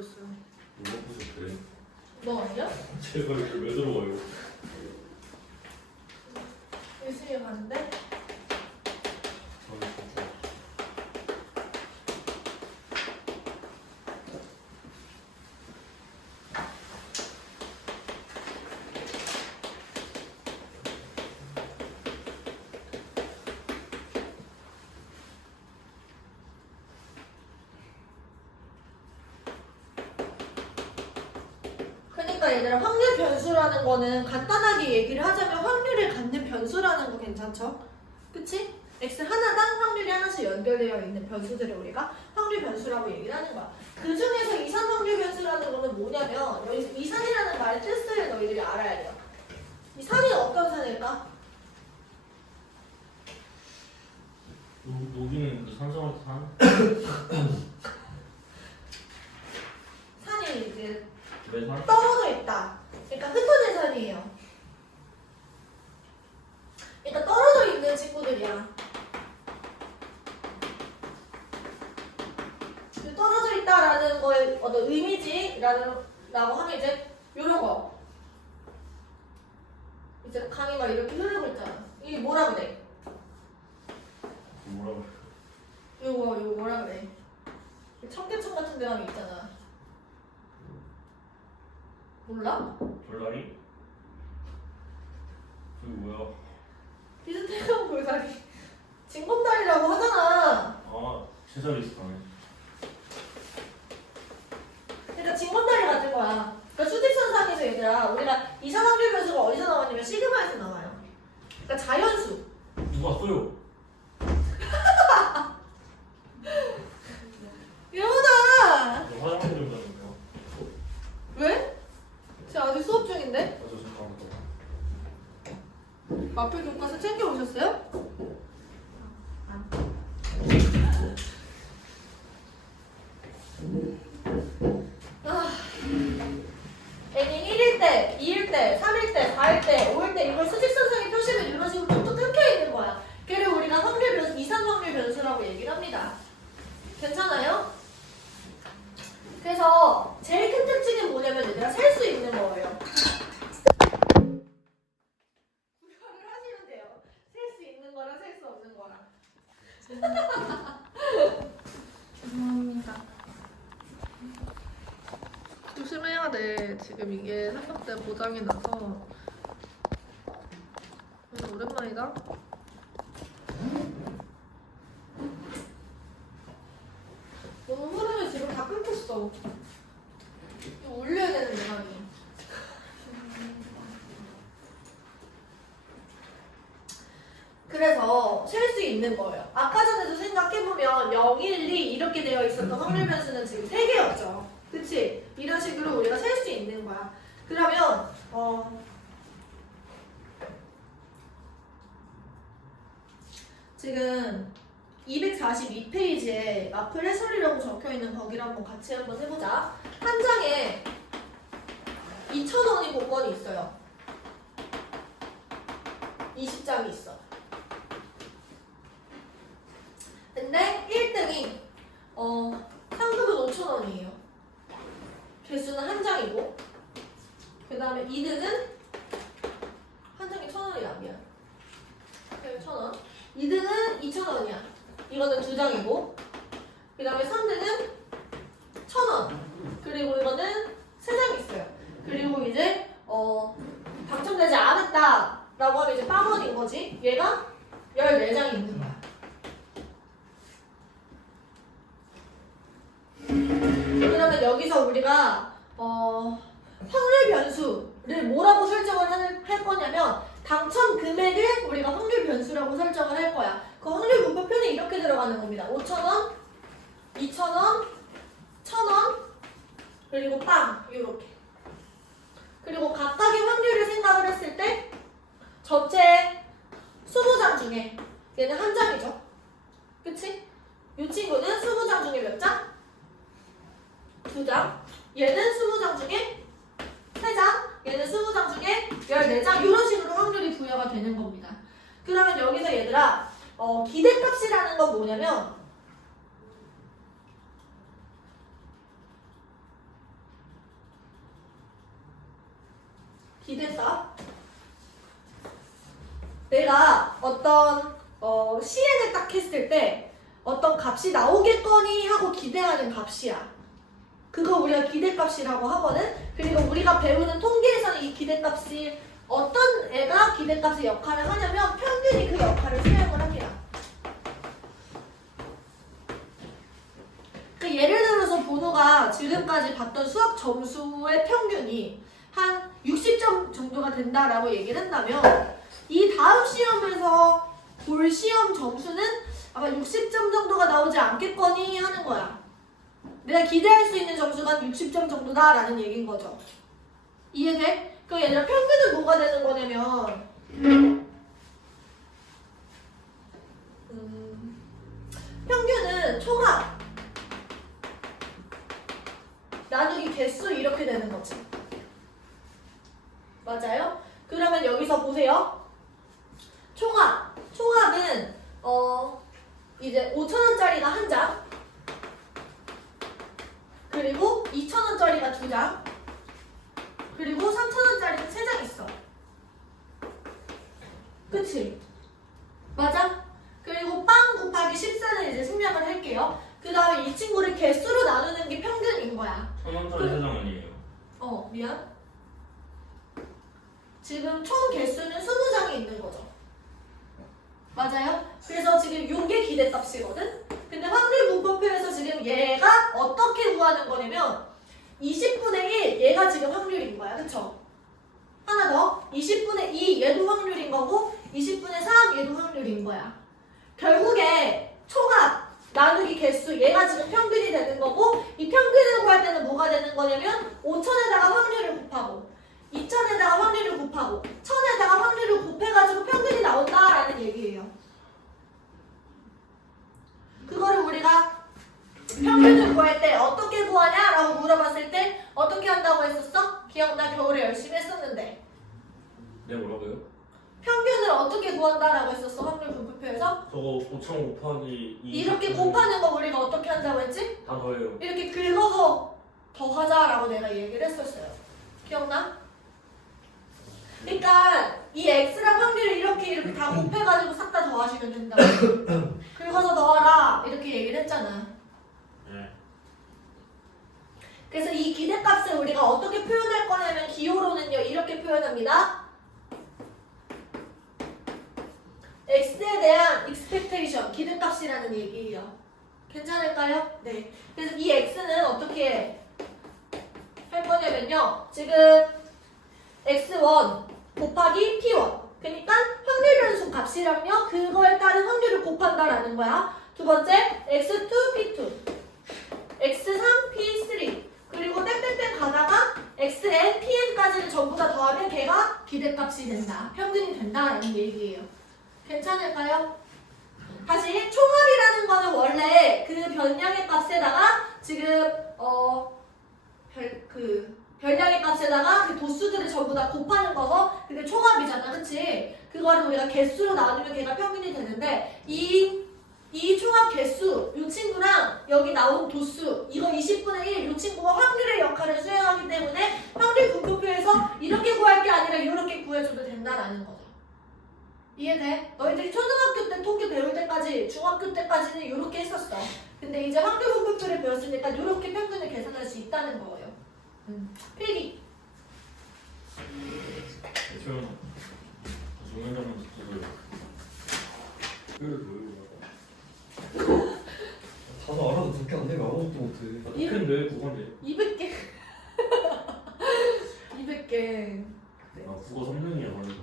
없었어요. 뭐 보셨대? 너 아니야? 제가 이렇게 왜 들어와요? 열심히 가는데? 저는 진짜 그러니까 얘들아 확률 변수라는 거는 간단하게 얘기를 하자면 확률을 갖는 변수라는 거 괜찮죠? 그치? x 하나당 확률이 하나씩 연결되어 있는 변수들을 우리가 확률 변수라고 얘기를 하는 거야. 그 중에서 이산 확률 변수라는 거는 뭐냐면 여기서 이산이라는 말의 뜻을 너희들이 알아야 돼요. 이 산이 어떤 산일까? 녹이는 그 산성할 때 산? 산이 이제 왜 산? 떨어져 있다. 그러니까 흩어진 산이에요. 그러니까 떨어져 있는 친구들이야. 그 떨어져 있다라는 거의 어떤 의미지라고 하면 이제 요런 거. 이제 강이 막 이렇게 흐르고 있잖아. 이게 뭐라 그래? 뭐라고? 요거 뭐라 그래? 청계천 같은 데 하면 있잖아. 몰라? 돌다리? 그게 뭐야? 비슷해요 볼다리. 징검다리라고 하잖아. 아 세자리스타네. 그러니까 징검다리 같은 거야. 그러니까 수직선상에서 얘들아 우리가 이산 확률 변수가 어디서 나왔냐면 시그마에서 나와요. 그러니까 자연수. 누가 써요? 이러다. 저 화장실 좀 다니고요. 왜? 지금 아직 수업 중인데? 저 잠깐만. 마필 교과서 챙겨 오셨어요? N이 1일 때, 2일 때, 3일 때, 4일 때, 5일 때 이걸 수직선상에 표시면 이런 식으로 툭툭 끊겨 있는 거야. 걔를 우리가 확률 변수, 이산 확률 변수라고 얘기를 합니다. 괜찮아요? 그래서 제일 큰 특징은 뭐냐면 얘들아 셀 수 있는 거예요. 구별을 하시면 돼요. 셀 수 있는 거랑 셀 수 없는 거랑. 죄송합니다. 조심해야 돼. 지금 이게 삼각대 고장이 나서. 오랜만이다. 너무 흐름이 지금 다 끊겼어. 이거 올려야 되는데 나는. 그래서 셀 수 있는 거예요. 아까 전에도 생각해보면 0, 1, 2 이렇게 되어 있었던 확률 변수는 지금 3개였죠. 그치? 이런 식으로 우리가 셀 수 있는 거야. 그러면 지금 242페이지에 마플 해설이라고 적혀있는 거기를 한번 같이 한번 해보자. 한 장에 2,000원이 복권이 있어요. 20장이 있어. 근데 1등이 상금은 5,000원이에요. 개수는 한 장이고 그 다음에 2등은 한 장에 1,000원이야. 미안. 1,000원. 2등은 2,000원이야. 이거는 두 장이고 그 다음에 3등은 1,000원. 그리고 이거는 세 장 있어요. 그리고 이제 당첨되지 않았다 라고 하면 이제 빵원인 거지. 얘가 14장이 있는 거야. 그러면 여기서 우리가 확률 변수를 뭐라고 설정을 할 거냐면 당첨 금액을 우리가 확률 변수라고 설정을 할 거야. 그 확률 분포표는 이렇게 들어가는 겁니다. 5,000원, 2,000원, 1,000원, 그리고 빵 이렇게. 그리고 각각의 확률을 생각을 했을 때 전체 20장 중에 얘는 한 장이죠. 그치? 이 친구는 20장 중에 몇 장? 2장. 얘는 20장 중에 3장. 얘는 20장 중에 14장. 이런 식으로 확률이 부여가 되는 겁니다. 그러면 여기서 얘들아 기대값이라는 건 뭐냐면 기대값. 내가 어떤 실행을 딱 했을 때 어떤 값이 나오겠거니 하고 기대하는 값이야. 그거 우리가 기대값이라고 하거든. 그리고 우리가 배우는 통계에서는 이 기대값이 어떤 애가 기대값의 역할을 하냐면 평균이 그 역할을 수행을 합니다. 그 예를 들어서 번호가 지금까지 봤던 수학 점수의 평균이 한 60점 정도가 된다라고 얘기를 한다면 이 다음 시험에서 볼 시험 점수는 아마 60점 정도가 나오지 않겠거니 하는 거야. 내가 기대할 수 있는 점수가 60점 정도다라는 얘기인 거죠. 이해돼? 그 얘들아 평균은 뭐가 되는 거냐면 평균은 총합 나누기 개수 이렇게 되는 거지. 맞아요? 그러면 여기서 보세요. 총합은 이제 5,000원짜리가 한 장, 그리고 2,000원짜리가 두 장, 그리고 3,000원짜리가 세 장 있어. 그치? 맞아? 그리고 빵 곱하기 14는 이제 생략을 할게요. 그 다음에 이 친구를 개수로 나누는 게 평균인 거야. 1,000원짜리 세장 아니에요? 미안. 지금 총 개수는 20장이 있는 거죠. 맞아요? 그래서 지금 요게 기대값이거든? 근데 확률 분포표에서 지금 얘가 어떻게 구하는 거냐면 20분의 1 얘가 지금 확률인 거야. 그쵸? 하나 더 20분의 2 얘도 확률인 거고 20분의 3 얘도 확률인 거야. 결국에 총합 나누기 개수 얘가 지금 평균이 되는 거고 이 평균을 구할 때는 뭐가 되는 거냐면 5,000에다가 확률을 곱하고 2,000에다가 확률을 곱하고 1,000에다가 확률을 곱해가지고 평균이 나온다라는 얘기예요. 그거를 우리가 평균을 구할 때 어떻게 구하냐라고 물어봤을 때 어떻게 한다고 했었어? 기억나? 겨울에 열심히 했었는데 네 뭐라고요? 평균을 어떻게 구한다라고 했었어? 확률 분포표에서? 저거 5,000 곱하기 2 이렇게 곱하는 거 우리가 어떻게 한다고 했지? 다 더해요. 이렇게 긁어서 더하자라고 내가 얘기를 했었어요. 기억나? 그러니까 이 x랑 확률을 이렇게 다 곱해가지고 싹 다 더하시면 된다고. 긁어서 더하라 이렇게 얘기를 했잖아. 네. 그래서 이 기대값을 우리가 어떻게 표현할 거냐면 기호로는요 이렇게 표현합니다. x에 대한 expectation 기대값이라는 얘기예요. 괜찮을까요? 네. 그래서 이 x는 어떻게 할 거냐면요. 지금 x1 곱하기 p1 그러니까 확률 변수 값이랑요 그거에 따른 확률을 곱한다라는 거야. 두 번째 x2 p2 x3 p3 그리고 땡땡땡 가다가 xn pn까지를 전부 다 더하면 걔가 기대값이 된다. 평균이 된다라는 얘기예요. 괜찮을까요? 다시 총합이라는 거는 원래 그 변량의 값에다가 지금 변량의 값에다가 그 도수들을 전부 다 곱하는 거고 그게 총합이잖아. 그치? 그거를 우리가 개수로 나누면 걔가 평균이 되는데 이 총합 개수 이 친구랑 여기 나온 도수 이거 20분의 1 이 친구가 확률의 역할을 수행하기 때문에 확률 분포표에서 이렇게 구할 게 아니라 이렇게 구해줘도 된다라는 거죠. 이해돼? 너희들이 초등학교 때 통계 배울 때까지 중학교 때까지는 이렇게 했었어. 근데 이제 확률 분포표를 배웠으니까 이렇게 평균을 계산할 수 있다는 거예요. 필기. 지금 중간점은 듣고요. 다도 알아도 듣게 안 되면 아무것도 못해. 근데 국어인데. 200개. 200개. 아 국어 3년이야 그래도.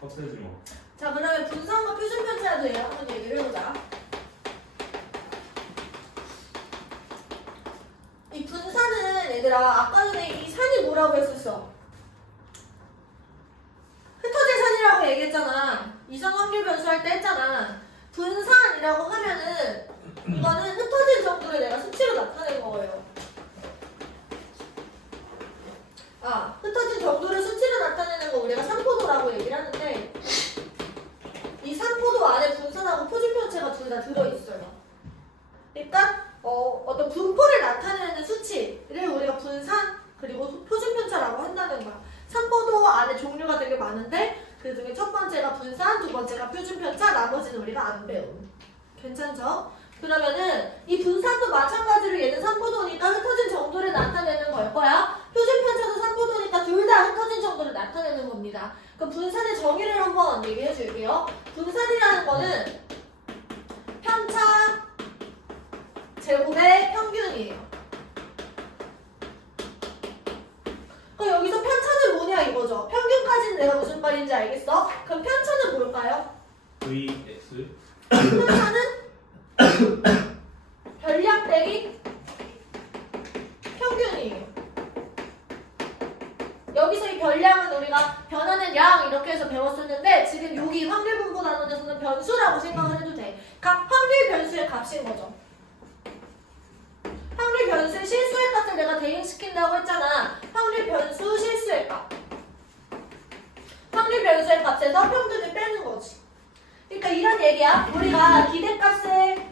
빡세지 마. 자, 그러면 분산과 표준 편차에 대해 한번 얘기를 해보자. 이 분산은 얘들아 아까 전에 이 산이 뭐라고 했었어? 흩어질 산이라고 얘기했잖아. 이산 확률 변수 할 때 했잖아. 분산이라고 하면은 이거는 흩어진 정도를 내가 수치로 나타낸 거예요. 흩어진 정도를 수치로 나타내는 거 우리가 산포도라고 얘기를 하는데 이 산포도 안에 분산하고 표준 편차가 둘 다 들어있어요. 그러니까 어떤 분포를 나타내는 수치를 우리가 분산 그리고 표준 편차라고 한다는 거야. 괜찮죠? 그러면은 이 분산도 마찬가지로 얘는 3포도니까 흩어진 정도를 나타내는 걸 거야. 표준 편차도 3포도니까 둘 다 흩어진 정도를 나타내는 겁니다. 그 분산의 정의를 한번 얘기해 줄게요. 분산이라는 거는 편차 제곱의 평균이에요. 그럼 여기서 편차는 뭐냐 이거죠. 평균까지는 내가 무슨 말인지 알겠어? 그럼 편차는 뭘까요? VX 편차는 별량 빼기 평균이에요. 여기서 이 별량은 우리가 변하는 양 이렇게 해서 배웠었는데 지금 여기 확률 분포 단원에서는 변수라고 생각을 해도 돼. 각 확률 변수의 값인 거죠. 확률 변수의 실수의 값을 내가 대응시킨다고 했잖아. 확률 변수 실수의 값. 확률 변수의 값에서 평균을 빼는 거지. 그러니까 이런 얘기야. 우리가 기대값의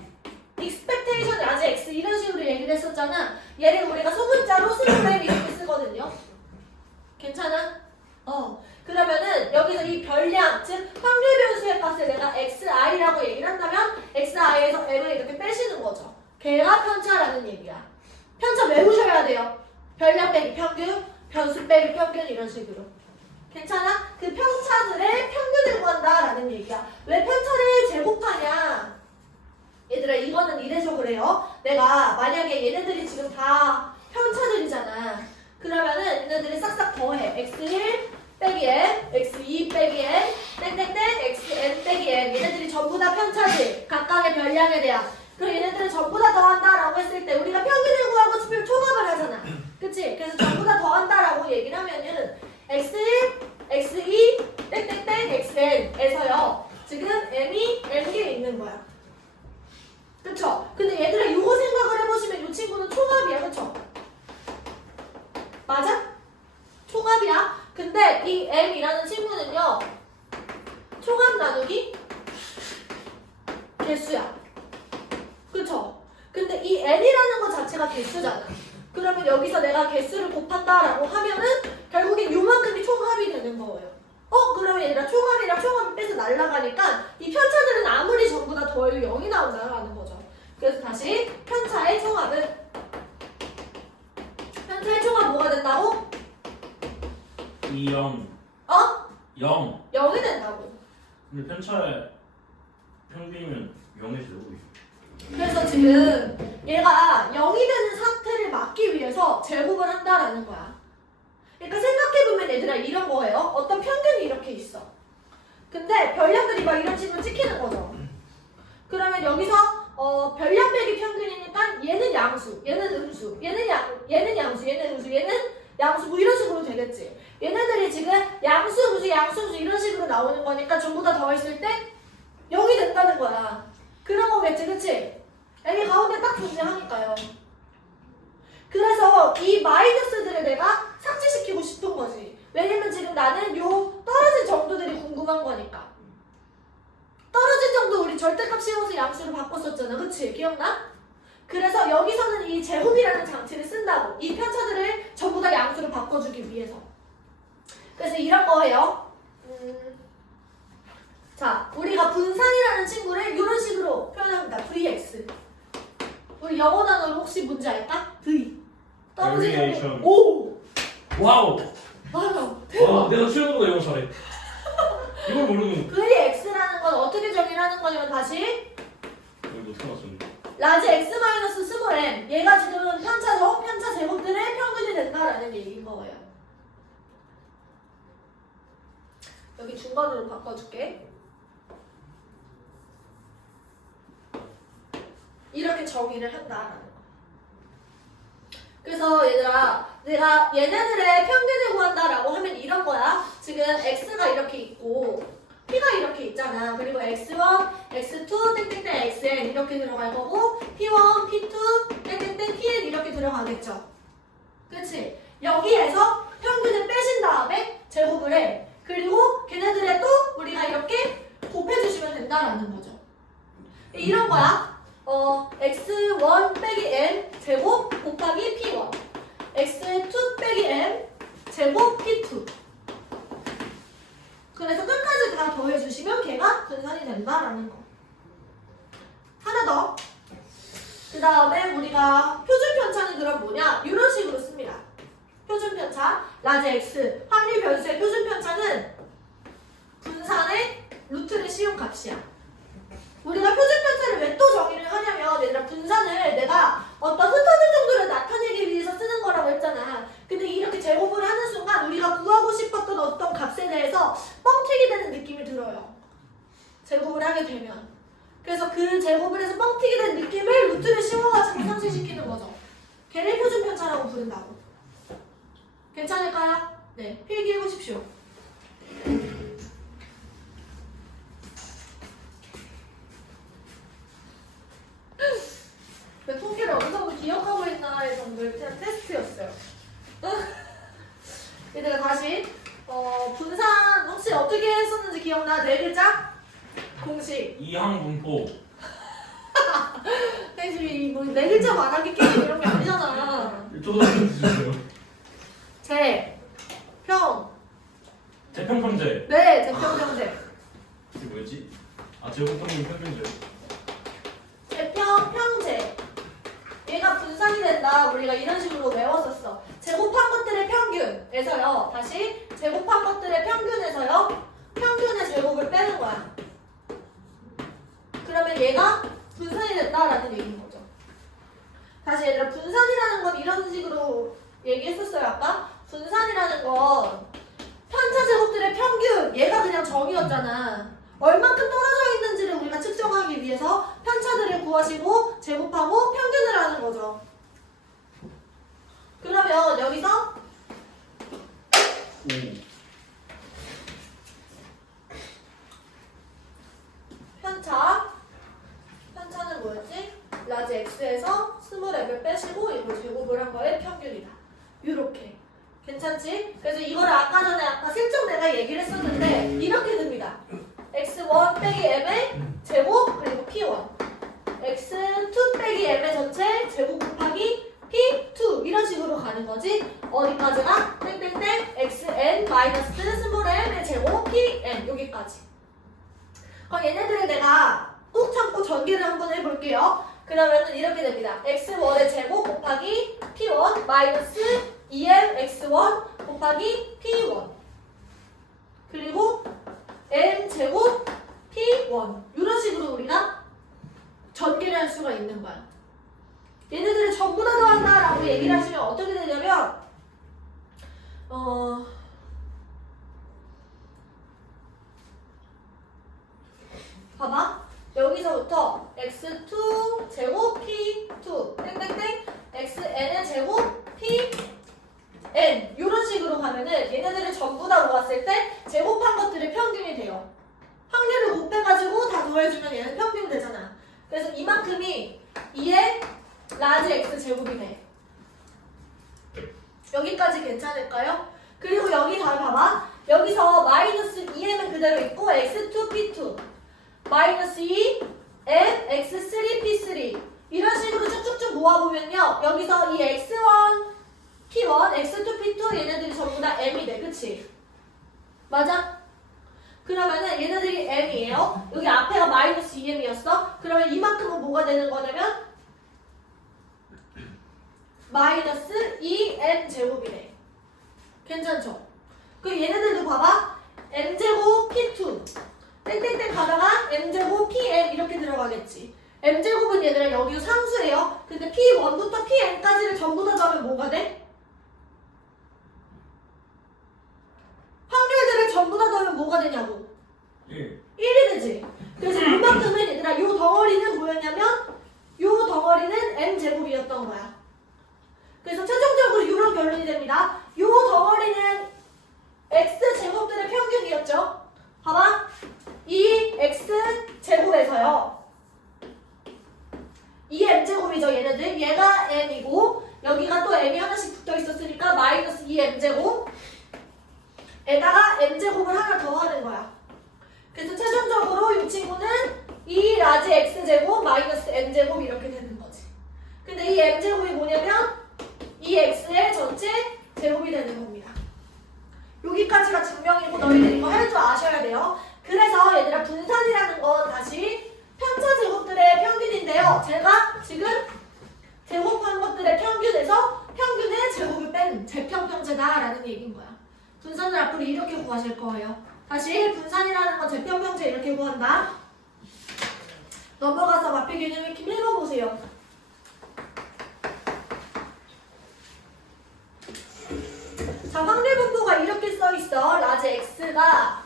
expectation as x 이런 식으로 얘기를 했었잖아. 얘를 우리가 소문자로 스몰m 이렇게 쓰거든요. 괜찮아? 그러면은 여기서 이 별량, 즉 확률 변수의 값을 내가 xi라고 얘기를 한다면 xi에서 m을 이렇게 빼시는 거죠. 걔가 편차라는 얘기야. 편차 외우셔야 돼요. 별량 빼기 평균, 변수 빼기 평균 이런 식으로. 괜찮아? 그 편차들의 평균을 구한다라는 얘기야. 왜 편차를 제곱하냐? 얘들아 이거는 이래서 그래요. 내가 만약에 얘네들이 지금 다 편차들이잖아. 그러면은 얘네들이 싹싹 더해. x1 빼기 n, x2 빼기 n, 땡땡땡, xn 빼기 n. 얘네들이 전부 다 편차들. 각각의 별량에 대한. 그리고 얘네들은 전부 다 더한다라고 했을 때 우리가 평균을 구하고 싶으면 총합을 하잖아. 그치? 그래서 전부 다 더한다라고 얘기를 하면은 x1, x2, 땡땡땡, xn에서요. 지금 m이 n개 있는 거야. 그쵸? 근데 얘들아 이거 생각을 해보시면 이 친구는 총합이야. 그쵸? 맞아? 총합이야. 근데 이 m이라는 친구는요. 총합 나누기 개수야. 그쵸? 근데 이 n이라는 것 자체가 개수잖아. 그러면 여기서 내가 개수를 곱한다라고 하면은 결국엔 요만큼이 총합이 되는 거예요. 그러면 얘들아 총합이랑 총합이 빼서 날아가니까 이 편차들은 아무리 전부 다 더해도 0이 나온다라는 거죠. 그래서 다시 편차의 총합은 편차의 총합 뭐가 된다고? 2, 0 0 0이 된다고. 근데 편차의 평균이면 0이 되고 그래서 지금 얘가 0이 되는 상태를 막기 위해서 제곱을 한다라는 거야. 그러니까 생각해보면 얘들아 이런 거예요. 어떤 평균이 이렇게 있어. 근데 별량들이 막 이런 식으로 찍히는 거죠. 그러면 여기서 별량 빼기 평균이니까 얘는 양수, 얘는 음수, 얘는 양수, 얘는 음수, 얘는 양수 뭐 이런 식으로 되겠지. 얘네들이 지금 양수, 음수, 양수, 음수 이런 식으로 나오는 거니까 전부 다 더했을 때 0이 된다는 거야. 그런 거겠지, 그치? 여기 가운데 딱 존재하니까요. 그래서 이 마이너스들을 내가 삭제시키고 싶은 거지. 왜냐면 지금 나는 요 떨어진 정도들이 궁금한 거니까. 떨어진 정도 우리 절대값 씌워서 양수로 바꿨었잖아. 그치? 기억나? 그래서 여기서는 이 제곱이라는 장치를 쓴다고. 이 편차들을 전부 다 양수로 바꿔주기 위해서. 그래서 이런 거예요. 자, 우리가 분산이라는 친구를 이런 식으로 표현합니다. vx. 우리 영어 단어로 혹시 뭔지 알까? v. 떨어지는 Variation. 오! 와우! 맞아. 대박. 와 내가 수영보다 영어 잘해 이걸 모르는 vx라는 건 어떻게 정의를 하는 거냐면 다시 이거 어떻게 맞췄는데 라지 x 마이너스 스몰 m. 얘가 지금 편차죠? 편차 제곱들의 평균이 된다라는 얘기인 거예요. 여기 중괄호로 바꿔줄게. 이렇게 정의를 한다라는 거. 그래서 얘들아 내가 얘네들의 평균을 구한다라고 하면 이런 거야. 지금 x가 이렇게 있고 p가 이렇게 있잖아. 그리고 x1, x2, 땡땡땡, xn 이렇게 들어갈 거고 p1, p2, 땡땡땡, pn 이렇게 들어가겠죠. 그치? 여기에서 평균을 빼신 다음에 제곱을 해. 그리고 걔네들의 또 우리가 이렇게 곱해주시면 된다라는 거죠. 이런 거야. x1 빼기 m 제곱 곱하기 p1 x2 빼기 m 제곱 p2 그래서 끝까지 다 더해주시면 걔가 분산이 된다라는 거. 라지 x 확률 변수의 표준 편차는 분산의 루트를 씌운 값이야. 우리가 표준 편차를 왜 또 정의를 하냐면 얘들아 분산을 내가 어떤 흩어진 정도를 나타내기 위해서 쓰는 거라고 했잖아. 근데 이렇게 제곱을 하는 순간 우리가 구하고 싶었던 어떤 값에 대해서 뻥튀기 되는 느낌이 들어요. 제곱을 하게 되면. 그래서 그 제곱을 해서 뻥튀기 된 느낌을 루트를 씌워가지고 상쇄시키는 거죠. 걔를 표준 편차라고 부른다고. 괜찮을까요? 네, 필기해 보십시오. 내 통계를 어느 정도 기억하고 있나의 정도의 그냥 테스트였어요. 얘들아 다시 분산 혹시 어떻게 했었는지 기억나? 네 글자? 공식. 이항분포. 사실 뭐네 글자 말하기 게임 이런 게 아니잖아. 조금 주세요. 제, 평. 재평평제. 네, 제평평제. 이게 뭐였지? 아 제곱평균 평균제. 제평평제. 얘가 분산이 된다. 우리가 이런 식으로 외웠었어. 제곱한 것들의 평균에서요. 다시 제곱한 것들의 평균에서요. 평균의 제곱을 빼는 거야. 그러면 얘가 분산이 됐다라는 얘기인 거죠. 다시 얘들아 분산이라는 건 이런 식으로 얘기했었어요. 아까 분산이라는 건 편차 제곱들의 평균. 얘가 그냥 정의였잖아. 얼만큼 떨어져 있는지를 우리가 측정하기 위해서 편차들을 구하시고 제곱하고 평균을 하는 거죠. 그러면 여기서 편차는 뭐였지? 라지 x에서 스몰 m을 빼시고 이걸 제곱을 한 거의 평균이다. 요렇게. 괜찮지? 그래서 이거를 아까 전에 슬쩍 내가 얘기를 했었는데 이렇게 됩니다. x1 빼기 m의 제곱 그리고 p1 x2 빼기 m의 전체 제곱 곱하기 p2 이런 식으로 가는 거지. 어디까지가? 땡땡땡 xn 마이너스 스몰 m의 제곱 pn 여기까지. 그럼 얘네들을 내가 꾹 참고 전개를 한번 해볼게요. 그러면은 이렇게 됩니다. x1의 제곱 곱하기 p1 마이너스 2m x1 곱하기 p1 그리고 m 제곱 p1 이런 식으로 우리가 전개를 할 수가 있는 거야. 얘네들을 전부 다 더한다 라고 얘기를 하시면 어떻게 되냐면 봐봐. 여기서부터 x2 제곱 p2 땡땡땡 xn의 제곱 pn 이런 식으로 가면은 얘네들을 전부 다 모았을 때 제곱한 것들의 평균이 돼요. 확률을 곱해가지고 다 더해주면 얘는 평균이 되잖아. 그래서 이만큼이 2의 라지 x 제곱이 돼. 여기까지 괜찮을까요? 그리고 여기 다 봐봐. 여기서 마이너스 2m은 그대로 있고 x2 p2 마이너스 2 m x3 p3 이런 식으로 쭉쭉쭉 모아보면요. 여기서 이 x1 p1 x2 p2 얘네들이 전부 다 m이 돼. 그치? 맞아? 그러면은 얘네들이 m이에요. 여기 앞에가 마이너스 2m이었어. 그러면 이만큼은 뭐가 되는 거냐면 마이너스 2m 제곱이래. 괜찮죠? 그리고 얘네들도 봐봐. m제곱 p2 땡땡땡 가다가 m제곱 pn 이렇게 들어가겠지. m제곱은 얘들아 여기도 상수예요. 근데 p1부터 pn까지를 전부 다 더하면 뭐가 돼? 확률들을 전부 다 더하면 뭐가 되냐고. 1이 되지. 그래서 이만큼은 얘들아 요 덩어리는 뭐였냐면 요 덩어리는 m제곱이었던 거야. 그래서 최종적으로 이런 결론이 됩니다. 요 덩어리는 x제곱들의 평균이었죠. 봐봐. 이 x제곱에서요. 이 m제곱이죠. 얘네들. 얘가 m이고 여기가 또 m이 하나씩 붙어 있었으니까 마이너스 2m제곱 에다가 m제곱을 하나 더 하는 거야. 그래서 최종적으로 이 친구는 이 라지 x제곱 마이너스 m제곱 이렇게 되는 거지. 근데 이 m제곱이 뭐냐면 이 x의 전체 제곱이 되는 겁니다. 여기까지가 증명이고 너희들 이거 할 줄 아셔야 돼요. 그래서 얘들아 분산이라는 건 다시 편차 제곱들의 평균인데요. 제가 지금 제곱한 것들의 평균에서 평균의 제곱을 뺀 제평평제 형태다라는 얘기인 거야. 분산을 앞으로 이렇게 구하실 거예요. 다시 분산이라는 건 제평형제 이렇게 구한다. 넘어가서 마피 개념 익힘 읽어보세요. 자, 확률 분포가 이렇게 써있어. 라지 x가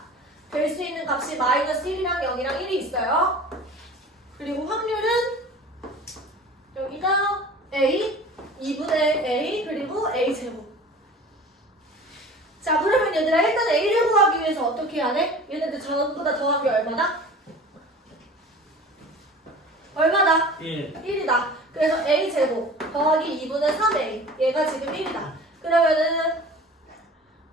될 수 있는 값이 마이너스 1이랑 0이랑 1이 있어요. 그리고 확률은 여기가 a, 2분의 a, 그리고 a 제곱. 자, 그러면 얘들아 일단 a를 구하기 위해서 어떻게 해야 돼? 얘네들 전부 다 더한 게 얼마다? 얼마다? 1이다. 그래서 a 제곱 더하기 2분의 3a. 얘가 지금 1이다. 그러면은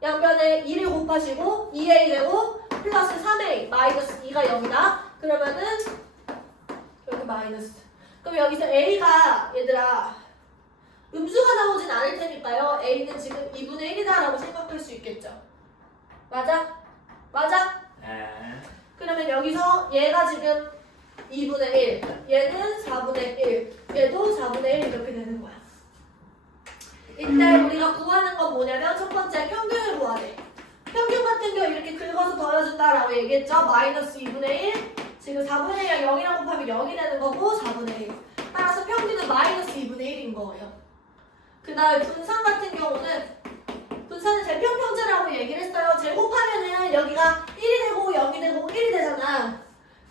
양변에 2를 곱하시고 2a 제곱 플러스 3a 마이너스 2가 0이다. 그러면은 여기 마이너스. 그럼 여기서 a가 얘들아 음수가 나오진 않을 테니까요. a는 지금 2분의 1이다라고 생각할 수 있겠죠. 맞아? 맞아? 네. 그러면 여기서 얘가 지금 2분의 1, 얘는 4분의 1, 얘도 4분의 1 이렇게 되는 거야. 이때 우리가 구하는 건 뭐냐면 첫 번째 평균을 구해야 돼. 평균 같은 경우 이렇게 긁어서 더해준다라고 얘기했죠. 마이너스 2분의 1, 지금 4분의 1이랑 0이랑 곱하면 0이 되는 거고 4분의 1. 따라서 평균은 마이너스 2분의 1인 거예요. 그 다음에 분산 같은 경우는 분산은 제평형제라고 얘기를 했어요. 제곱하면은 여기가 1이 되고 0이 되고 1이 되잖아.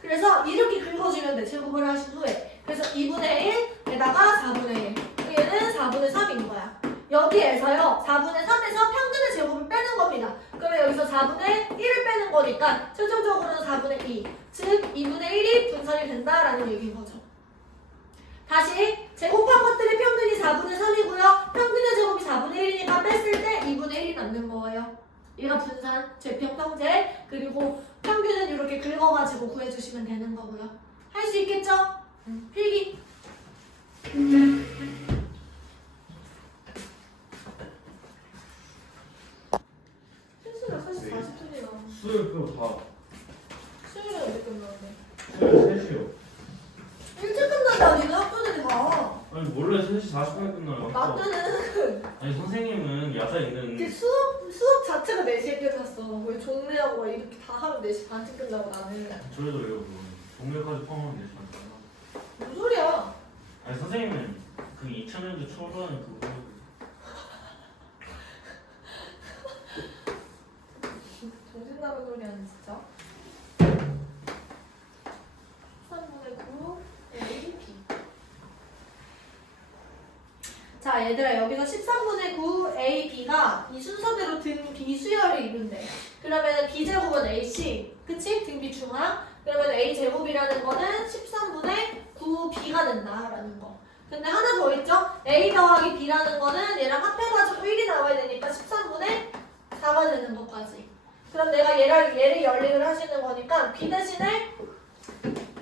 그래서 이렇게 긁어주면 돼. 제곱을 하신 후에. 그래서 2분의 1에다가 4분의 1. 얘는 4분의 3인 거야. 여기에서요. 4분의 3에서 평균의 제곱을 빼는 겁니다. 그러면 여기서 4분의 1을 빼는 거니까 최종적으로는 4분의 2. 즉 2분의 1이 분산이 된다라는 얘기인 거죠. 다시 제곱한 것들의 평균이 4분의 3이고요. 평균의 제곱이 4분의 1이니까 뺐을 때 2분의 1이 남는 거예요. 얘가 분산, 제평형제, 그리고 평균은 이렇게 긁어가지고 구해주시면 되는 거고요. 할 수 있겠죠? 필기. 실수가 사실 40분이나. 수요일 그거 수요일에 어디 끝나는데? 다 수요일 3시요. 일찍 끝난다. 니네 학교들이 봐. 아니 원래 3시 40분에 끝나요. 나 때는 아니 선생님은 야자 있는 이게 수업 자체가 4시에 끝났어. 왜 종례하고 막 이렇게 다 하면 4시 반쯤 끝나고 나는. 저희도 왜요 그거. 종료까지 포함하면 되지 않나요? 무슨 소리야? 아니 선생님은 그 2000년대 초반 그거 정신 나간 소리 하네 진짜. 3분의 9 A, B. 자 얘들아 여기서 13분의 9 A, B가 이 순서대로 등 B 수열을 이룬대. 그러면 B제곱은 AC 그치? 등 B 중앙. 그러면 A제곱이라는 거는 13분의 9B가 된다라는 거. 근데 하나 더 있죠? A 더하기 B라는 거는 얘랑 합해가지고 1이 나와야 되니까 13분의 4가 되는 것까지. 그럼 내가 얘를 연립을 하시는 거니까 B 대신에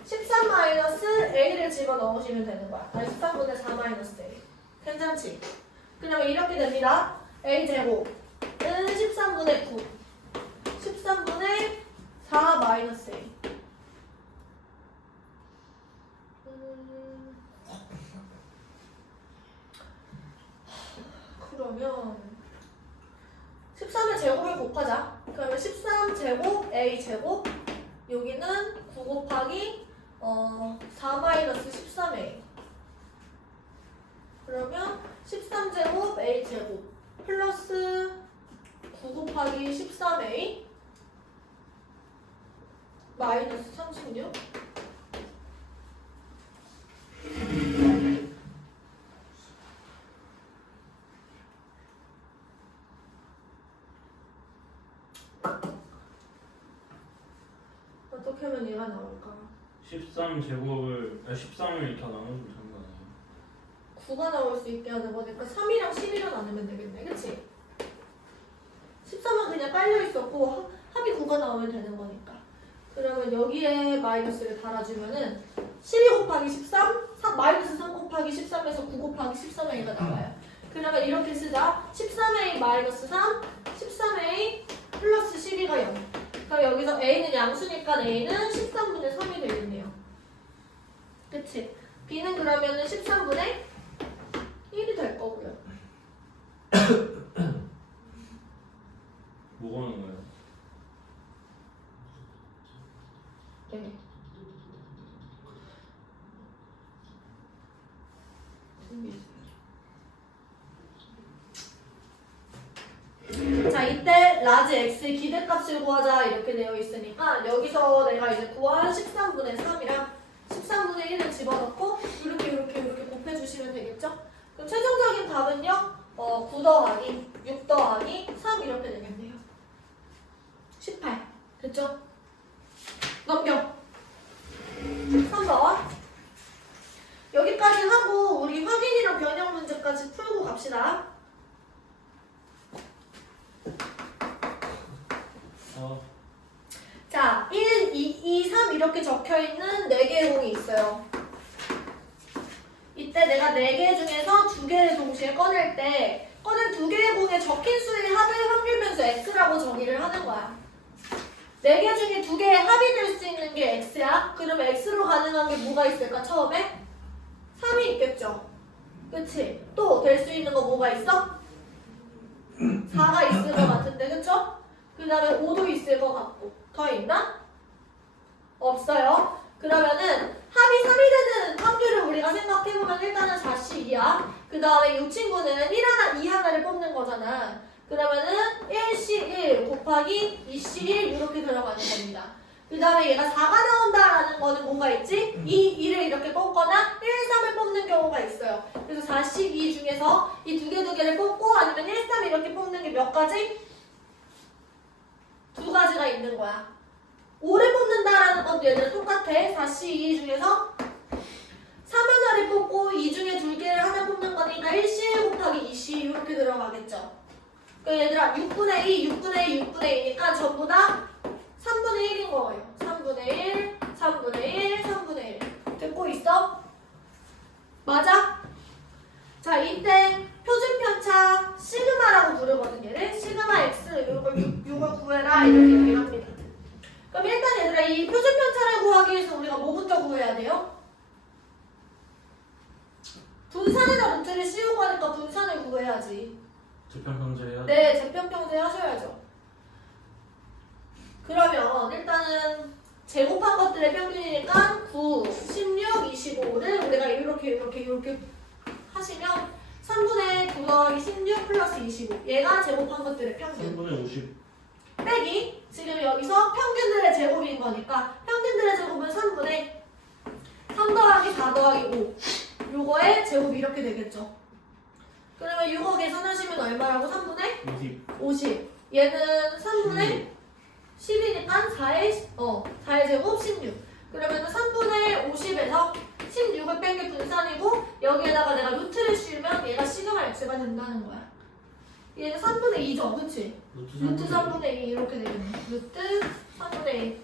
13 마이너스 A를 집어넣으시면 되는 거야. 아니 13분의 4 마이너스 A. 괜찮지? 그러면 이렇게 됩니다. A제곱은 13분의 9 13분의 4 마이너스 A. 그러면 13의 제곱을 곱하자. 그러면 13제곱 A제곱 여기는 9 곱하기 4 마이너스 13A. 그러면 13제곱 A제곱 플러스 9 곱하기 13A 마이너스 36. 어떻게 하면 얘가 나올까? 13제곱을 13을 다 나눠주면 되는 거 아니에요? 9가 나올 수 있게 하는 거니까 3이랑 11을 나누면 되겠네. 그치? 13은 그냥 깔려있었고 합이 9가 나오면 되는 거니까. 그러면 여기에 마이너스를 달아주면은 12 곱하기 13, 마이너스 3 곱하기 13에서 9 곱하기 13a가 나와요. 그러면 이렇게 쓰자. 13a 마이너스 3, 13a 플러스 12가 0. 그럼 여기서 a는 양수니까 a는 13분의 3이 되겠네요. 그치? b는 그러면은 13분의 1이 될 거고요. 이때 라지 x 기대값을 구하자 이렇게 되어 있으니까 여기서 내가 이제 구한 13분의 3이랑 13분의 1을 집어넣고 이렇게 곱해주시면 되겠죠? 그럼 최종적인 답은요? 9 더하기 6 더하기 3 이렇게 되겠네요. 18 됐죠? 넘겨 3번 여기까지 하고 우리 확인이랑 변형 문제까지 풀고 갑시다. 자, 1, 2, 2, 3 이렇게 적혀있는 4개의 공이 있어요. 이때 내가 4개 중에서 2개를 동시에 꺼낼 때 꺼낸 2개의 공에 적힌 수의 합을 확률 변수 x라고 정의를 하는 거야. 4개 중에 2개의 합이 될 수 있는 게 x야. 그러면 x로 가능한 게 뭐가 있을까 처음에? 3이 있겠죠. 그치? 또 될 수 있는 거 뭐가 있어? 4가 있을 것 같은데 그쵸? 그 다음에 5도 있을 것 같고 더 있나? 없어요. 그러면은 합이 3이 되는 확률을 우리가 생각해보면 일단은 4C2야. 그 다음에 이 친구는 1 하나, 2 하나를 뽑는 거잖아. 그러면은 1C1 곱하기 2C1 이렇게 들어가는 겁니다. 그 다음에 얘가 4가 나온다라는 거는 뭐가 있지? 2, 2를 이렇게 뽑거나 1, 3을 뽑는 경우가 있어요. 그래서 42 중에서 이 두 개를 뽑고 아니면 1, 3 이렇게 뽑는 게 몇 가지? 2가지가 있는 거야. 5를 뽑는다라는 것도 얘들 똑같아. 4C2 중에서 3 하나를 뽑고 2 중에 2개를 하나 뽑는 거니까 1C1 곱하기 2C 이렇게 들어가겠죠. 그러니까 얘들아 6분의 2, 6분의 2, 6분의 2니까 전부 다 3분의 1인 거예요. 3분의 1, 3분의 1, 3분의 1. 듣고 있어? 맞아? 자, 이때 표준 편차 시그마라고 부르거든 얘를. 시그마 x 요걸 구해라 이렇게 얘기를 합니다. 그럼 일단 얘들아 이 표준 편차를 구하기 위해서 우리가 뭐부터 구해야 돼요? 분산에다 루트를 씌우고 하니까 분산을 구해야지. 재편평제해야 네, 재편평제 하셔야죠. 그러면 일단은 제곱한 것들의 평균이니까 9, 16, 25를 우리가 이렇게 하시면 3분의 9 더하기 16 플러스 25 얘가 제곱한 것들의 평균 3분의 50 빼기 지금 여기서 평균들의 제곱인 거니까 평균들의 제곱은 3분의 3 더하기 4 더하기 5 요거의 제곱이 이렇게 되겠죠. 그러면 이거 계산하시면 얼마라고? 3분의 50 얘는 3분의 10이니까 4의 제곱 16 그러면 3분의 50에서 16을 뺀 게 분산이고 여기에다가 내가 루트를 씌우면 얘가 시그마 x가 된다는 거야. 얘는 3분의 2죠 그치? 루트 3분의 2 이렇게 되겠네. 루트 3분의 2